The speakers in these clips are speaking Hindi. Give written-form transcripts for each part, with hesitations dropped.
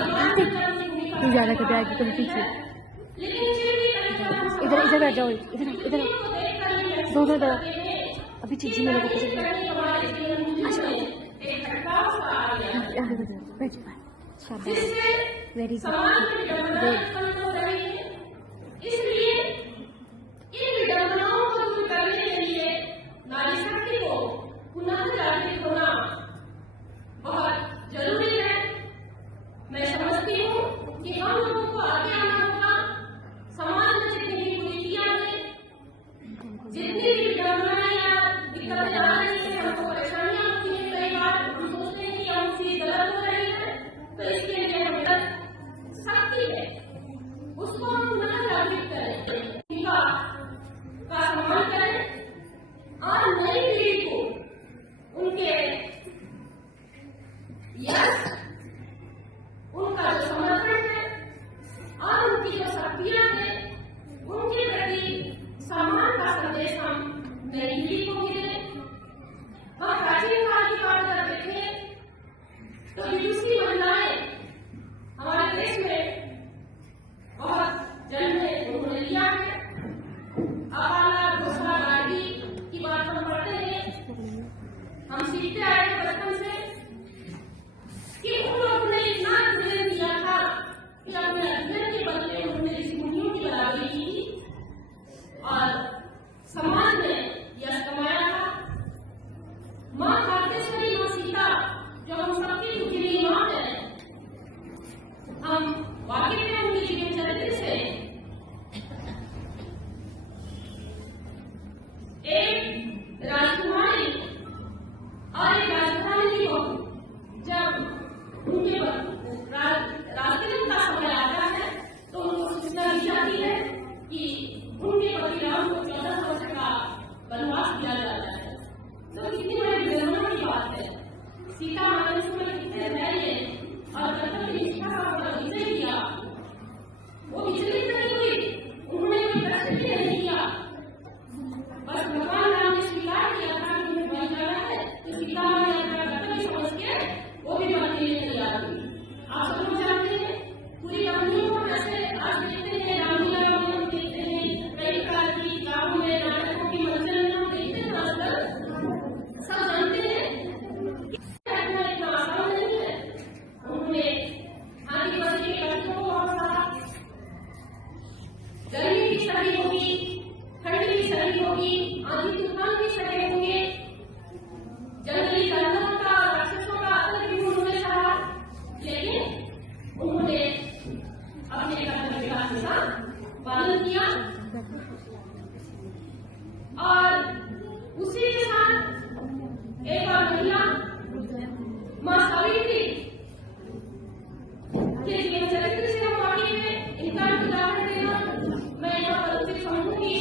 तू ज्यादा कभी आगे कभी पीछे इधर इधर आ जाओ इधर इधर दोनों इधर अभी चीजी मेरे को पसंद बैठ शाबाश वेरी गुड इसलिए इन विडंबनाओं को दूर करने के लिए नारी शक्ति को पुनः जागृत होना बहुत जरूरी है। मैं समझती हूँ कि हम लोगों को आगे आना होगा। समाज में जितनी भी कुरीतियां हैं, जितनी भी विडंबनाएं या दिक्कतें आ रही हैं, हमको परेशानियां होती हैं, कई बार हम सोचते हैं कि हम चीज गलत हो रही है, तो इसके लिए हमें शक्ति है, उसको हम पुनः जागृत करें, का सम्मान करें और नई पीढ़ी को उनके यश, उनका जो समर्पण है और उनकी जो शक्तियां हैं, उनके प्रति सम्मान का संदेश हम नई पीढ़ी को भी दें। हम प्राचीन काल की बात अगर देखें तो विदुषी महिलाएं हमारे देश में बहुत जन्म उन्होंने लिया है। अकाला घोषणा गांधी की बात हम पढ़ते हैं, हम सीखते आए हैं बचपन से कि उन लोगों ने इतना अध्ययन किया था कि अपने अध्ययन के बदले उन्होंने ऋषि मुनियों की बराबरी की और समाज में यश कमाया था। माँ भारतेश्वरी, माँ सीता, जो हम सबकी पूजनीय माँ है, हम वाकई में उनके जीवन चरित्र से एक राजकुमारी और एक राजधानी की बहू जब उनके राजतिलक का समय आता है तो उनको सूचना दी जाती है कि उनके पति राम को 14 वर्ष का वनवास दिया जाता है। तो कितनी बड़ी विडंबना की बात है। सीता माता ने कितने धैर्य और कर्तव्य निष्ठा का परिचय किया, वो विचलित नहीं हुई, उन्होंने कोई प्रश्न भी नहीं किया, बस भगवान राम ने स्वीकार किया था कि उन्हें बन जाना है, तो सीता माँ ने अपना कर्तव्य समझ के वो भी बन के लिए तैयार हुई। आप सब लोग जानते हैं पूरी कहानियों को ऐसे आज देखते हैं, रामलीला में हम देखते हैं, कई प्रकार की किताबों में, नाटकों की मंचन में हम देखते हैं। आजकल सब जानते हैं इतना आसान नहीं है। उन्होंने हाथी बस के लड़कों को बहुत सारा, गर्मी की सही होगी, ठंड की सही होगी, आंधी तूफान की सही होंगे, जंगली जानवरों का, राक्षसों का आतंक भी उन्होंने सहा, लेकिन उन्होंने अपने कर्तव्य का हमेशा पालन किया और उसी के साथ एक और महिला माँ सावित्री के जीवन चरित्र से हम वाकई में इनका उदाहरण देना मैं यहाँ पर उचित समझूंगी।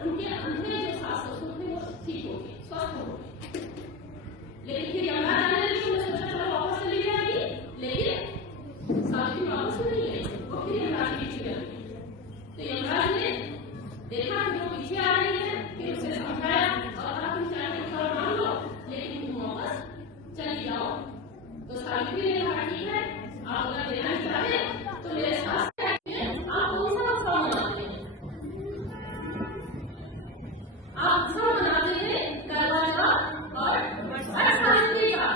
उनके अंदर जो सास ससुर थे वो ठीक हो गए, स्वस्थ हो गए। लेकिन फिर यमराज आने लगे, उन्होंने सोचा चलो वापस चली जाएगी, लेकिन सावित्री वापस नहीं गई, वो फिर यमराज के पीछे चल गई। तो यमराज ने देखा कि वो पीछे आ रही है, फिर उसे समझाया और कहा तुम चाहे तो मान लो, लेकिन तुम वापस चली जाओ। तो सावित्री ने कहा ठीक है, आप अगर देना चाहे तो मेरे साथ आप कौन सा उत्सव मनाते हैं? आप उत्सव मनाते हैं करवा चौथ और सावित्री का।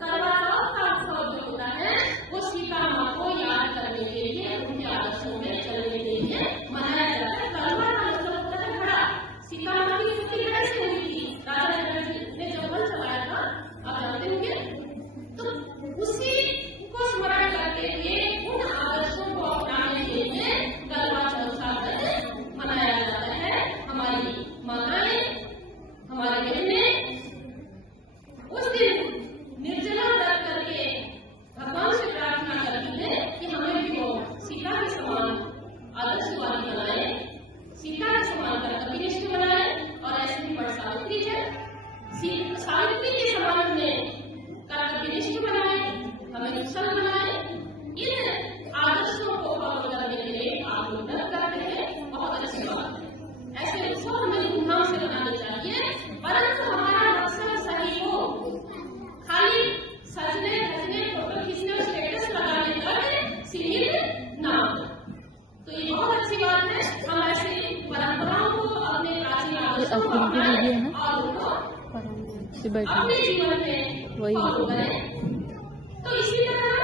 करवा चौथ का उत्सव जो होता है वो सीता माँ को याद करने के लिए, उनके आदर्शों में चलने के लिए मनाया जाता है। करवा का मतलब होता है घड़ा। सीता माँ की स्थिति कैसे हुई थी? राजा जनक ने जब वन चलाया था, आप जानते होंगे, तो उसी को स्मरण करते हुए उन आदर्शों को अपनाने के लिए करवा चौथ का व्रत मनाया जाता है। हमारी माताएं, हमारी बहनें उस दिन निर्जला व्रत करके भगवान से प्रार्थना करती है कि हमें भी वो सीता के समान आदर्शवादी बनाए, सीता के समान कर्तव्यनिष्ठ बनाए, और ऐसे ही पर सावित्री है, सावित्री के समान हमें कर्तव्यनिष्ठ बनाए, हमें कुशल बनाए। इन आदर्शों को फॉलो करने के लिए आप लोग करते हैं, बहुत अच्छी बात है। ऐसे उत्सव हमें धूमधाम से मनाने चाहिए, परंतु हमारा मकसद सही हो। खाली सजने धजने फोटो खींचने और स्टेटस लगाने तक सीमित ना हो। तो ये बहुत अच्छी बात है, हम ऐसे परंपराओं को, अपने प्राचीन आदर्शों को अपनाएं और उनको अपने जीवन में फॉलो करें। तो इसी तरह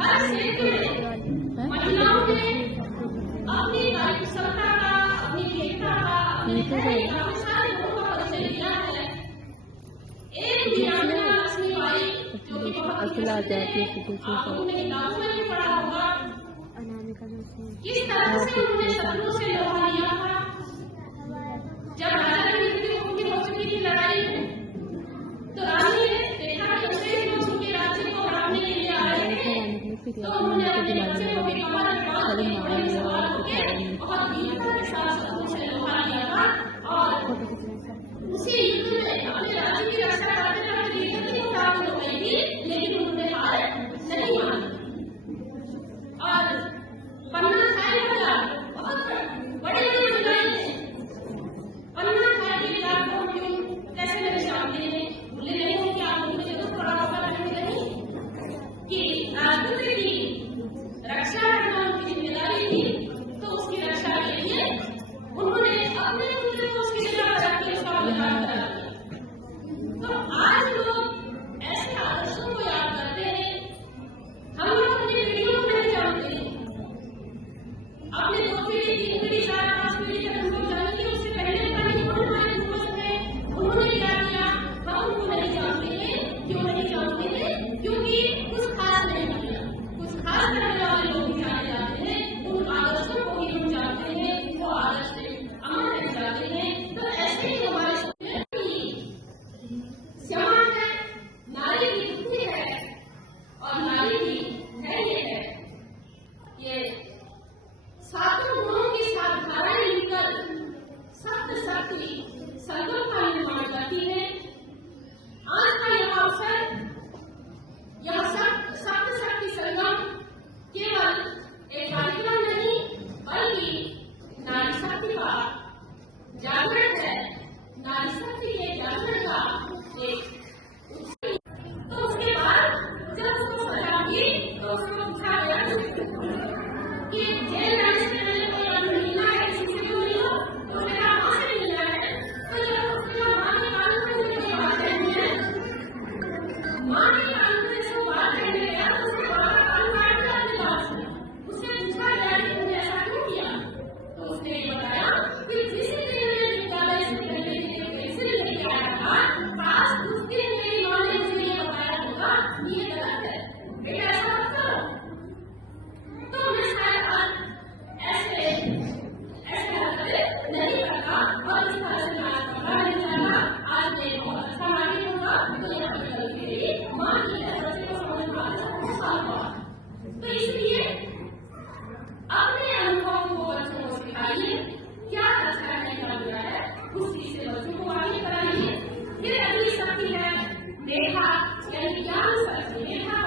हर क्षेत्र में महिलाओं ने अपनी कार्यकुशलता का, अपनी एकता का, अपने सारे गुणों का परिचय दिया है। एक वीरांगना लक्ष्मीबाई जो कि बहुत उन्होंने किताबों में भी पढ़ा होगा, किस तरह से उन्होंने शत्रुओं से लड़ा लिया था। जब राजा की मृत्यु हो चुकी थी लड़ाई में, तो रानी ने देखा कि अंग्रेज लोग उनके राज्य को बढ़ाने के लिए आ रहे थे, तो उन्होंने अपने बच्चे को भी कमर में बांध के घोड़े में सवार होकर बहुत वीरता के साथ शत्रुओं से लड़ा लिया था। और उसी युद्ध में अपने राज्य की रक्षा करते करते वीरता की प्राप्त हो गई थी, लेकिन उन्होंने हार नहीं मानी और पन्ना साहिब का बहुत यानी ज्ञान सच में